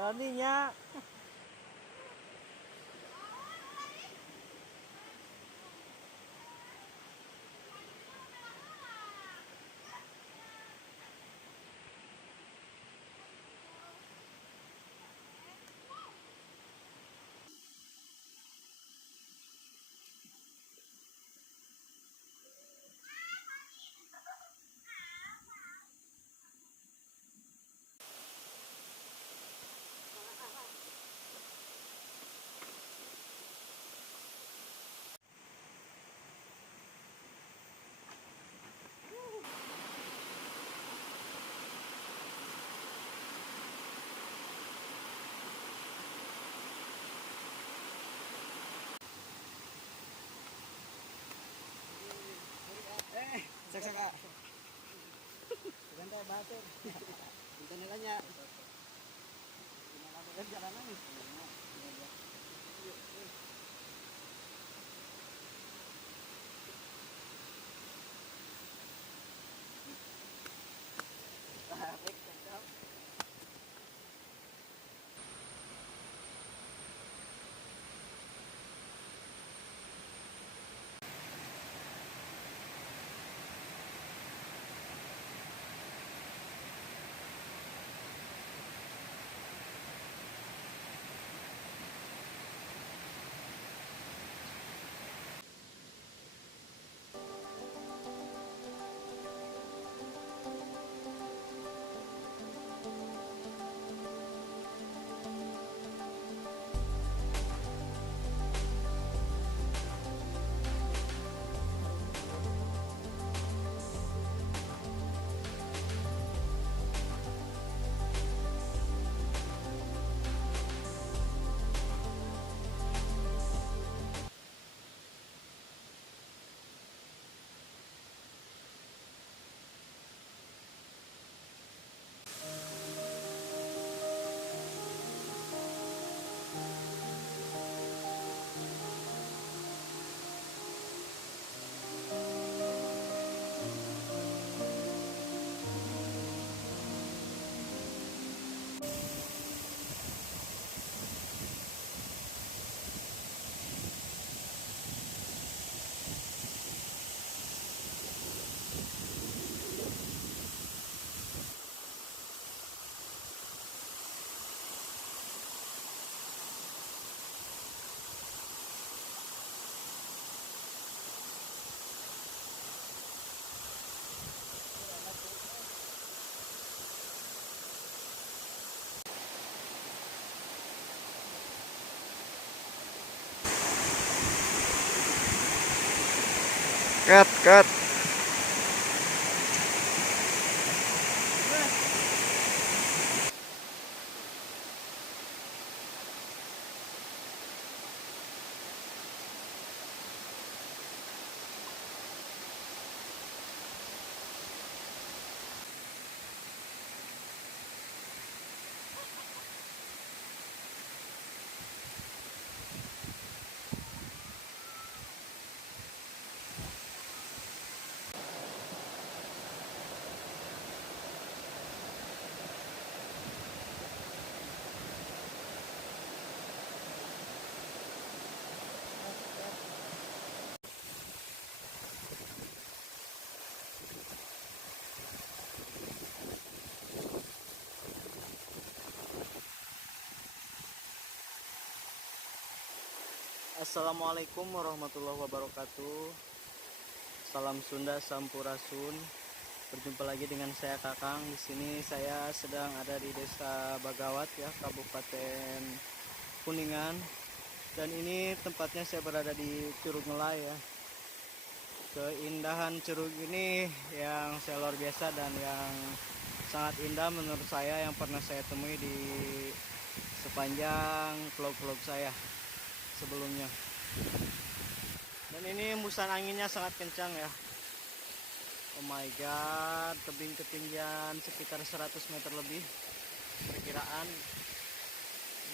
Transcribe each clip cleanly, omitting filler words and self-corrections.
Jalaninya. Saka. Ganda bater. Itu nilainya. Gimana bukan jalanan nih? Cut. Assalamualaikum warahmatullahi wabarakatuh. Salam Sunda Sampurasun. Berjumpa lagi dengan saya Kakang. Di sini saya sedang ada di Desa Bagawat ya, Kabupaten Kuningan. Dan ini tempatnya saya berada di Curug Ngelai ya. Keindahan curug ini yang saya luar biasa dan yang sangat indah menurut saya yang pernah saya temui di sepanjang vlog-vlog saya sebelumnya. Dan ini hembusan anginnya sangat kencang ya. Oh my god, tebing ketinggian sekitar 100 meter lebih perkiraan,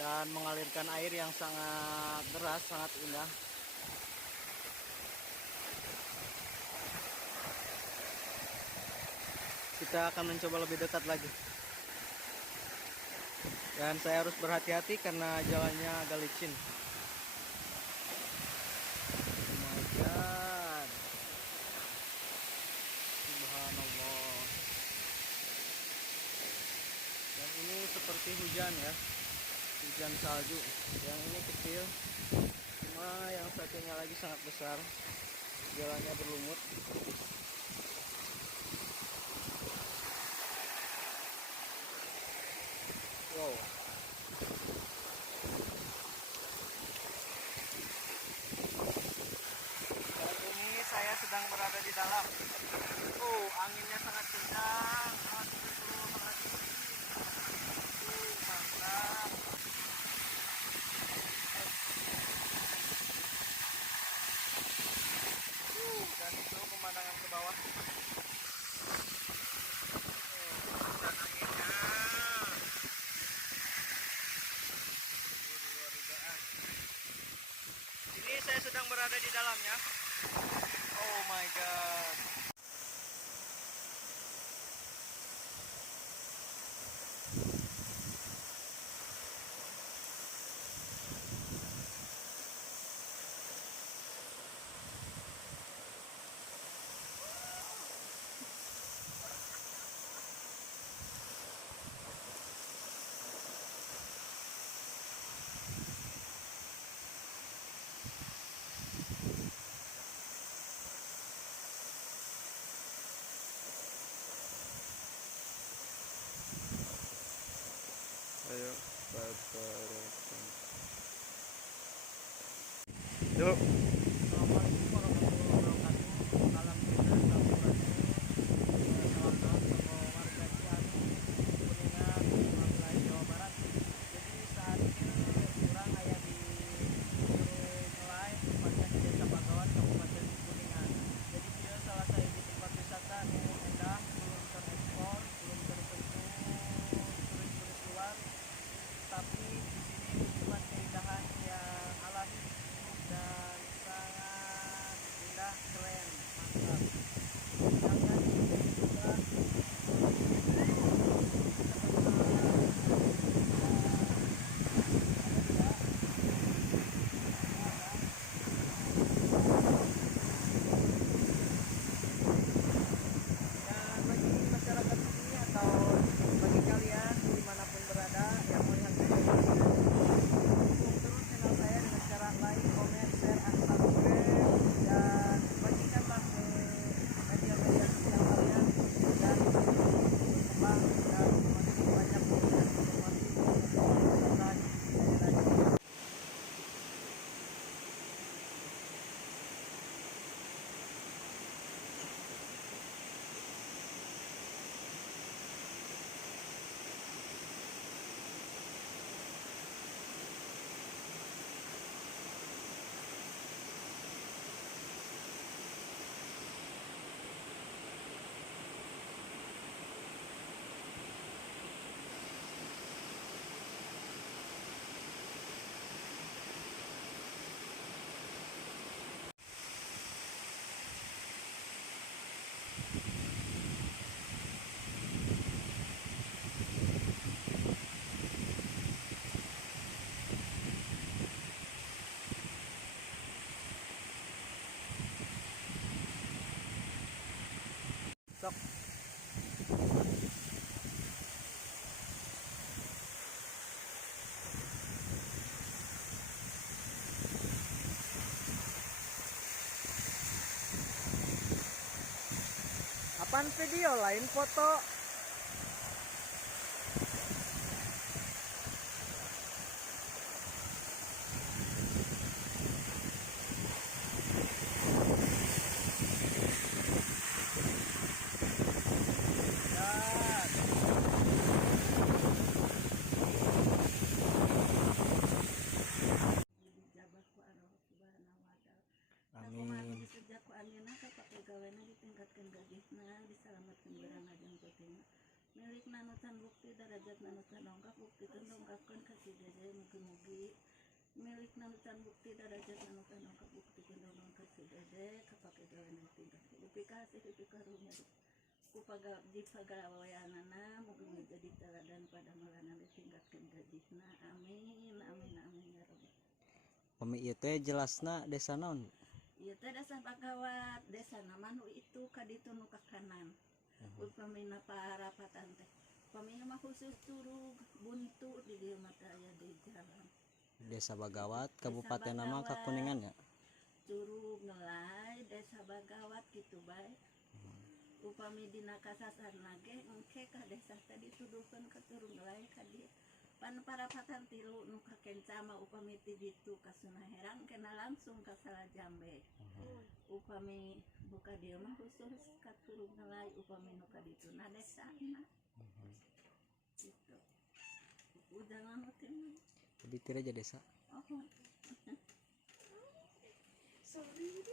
dan mengalirkan air yang sangat deras, sangat indah. Kita akan mencoba lebih dekat lagi. Dan saya harus berhati-hati karena jalannya agak licin. Oh my god. Subhanallah. Dan ini seperti hujan ya. Hujan salju. Yang ini kecil. Cuma yang satunya lagi sangat besar. Jalannya berlumut. Wow. Saat ini saya sedang berada di dalam. Oh, anginnya sangat kencang. Astagfirullahaladzim. Mantap. Dan itu pemandangan ke bawah. Dan anginnya. Luar dugaan. Ini saya sedang berada di dalamnya. Oh my god. Ayo, paparazzi. Yuk. Assalamualaikum warahmatullahi wabarakatuh. Alhamdulillah, sampurasun. Selamat sama warga Ciamis, Kuningan, Magelang, Jawa Barat. Jadi saat ini kurang ayah di Mulai, tepatnya di Desa Pagawan, Kabupaten Kuningan. Jadi dia salah saya di tempat wisata yang indah, belum terekspor, belum tersentuh turis-turis luar. Tapi di sini menyimpan keindahan yang alami dan sangat indah, keren, mantap. Kalian juga dan bagi masyarakat sini atau bagi kalian dimanapun berada yang melihat video ini, dukung terus channel saya dengan cara like, comment, share, and subscribe, dan bagikanlah ke media-media sosial kalian dan berkembang dan semakin banyak memberikan informasi wisata di daerah ini. Sok. Apaan video lain foto? Dijabah ku Allah subhanahu wa ta'ala. Amin. Sejak ku anjeunna kapake gawena ditingkatkeun gagihna, diselamatkeun barang ajeng pentingna. Milik nanutan bukti derajat nanutan dongkap bukti dongkapkeun ka si Dede mugi-mugi. Milik nanutan bukti derajat nanutan dongkap bukti dongkap ka si Dede kapake gawena ditingkatkeun. Upi kasih upi karunya. di pagawayanana mugi menjadi teladan pada malana ditingkatkeun gajihna. Amin amin amin ya Rabbi. Pami ieu teh jelasna desa naon? Ieu teh desa Bagawat, desa nama nu itu kaditu nu ka kanan. Upamina parapatan teh. Upamina mah khusus Curug Buntu di dieu mah teh aya di jalan. Desa Bagawat, Desa kabupaten nama Bagawat. Kakuningan ya. Curug Ngelai, desa Bagawat kitu bae. Upami dina kasasarna ge engke ka desa teh dituduhkeun ka Curug Ngelai ka dieu. Pan parapatan tilu nu ka kencama upami ti ditu ka Sunaherang kena langsung ka Salajambe. Upami buka dieu mah khusus ka Curug Ngelai upami nu ka dituna desana. Gitu. Udah tim. Jadi tira aja desa. Oh. Sorry.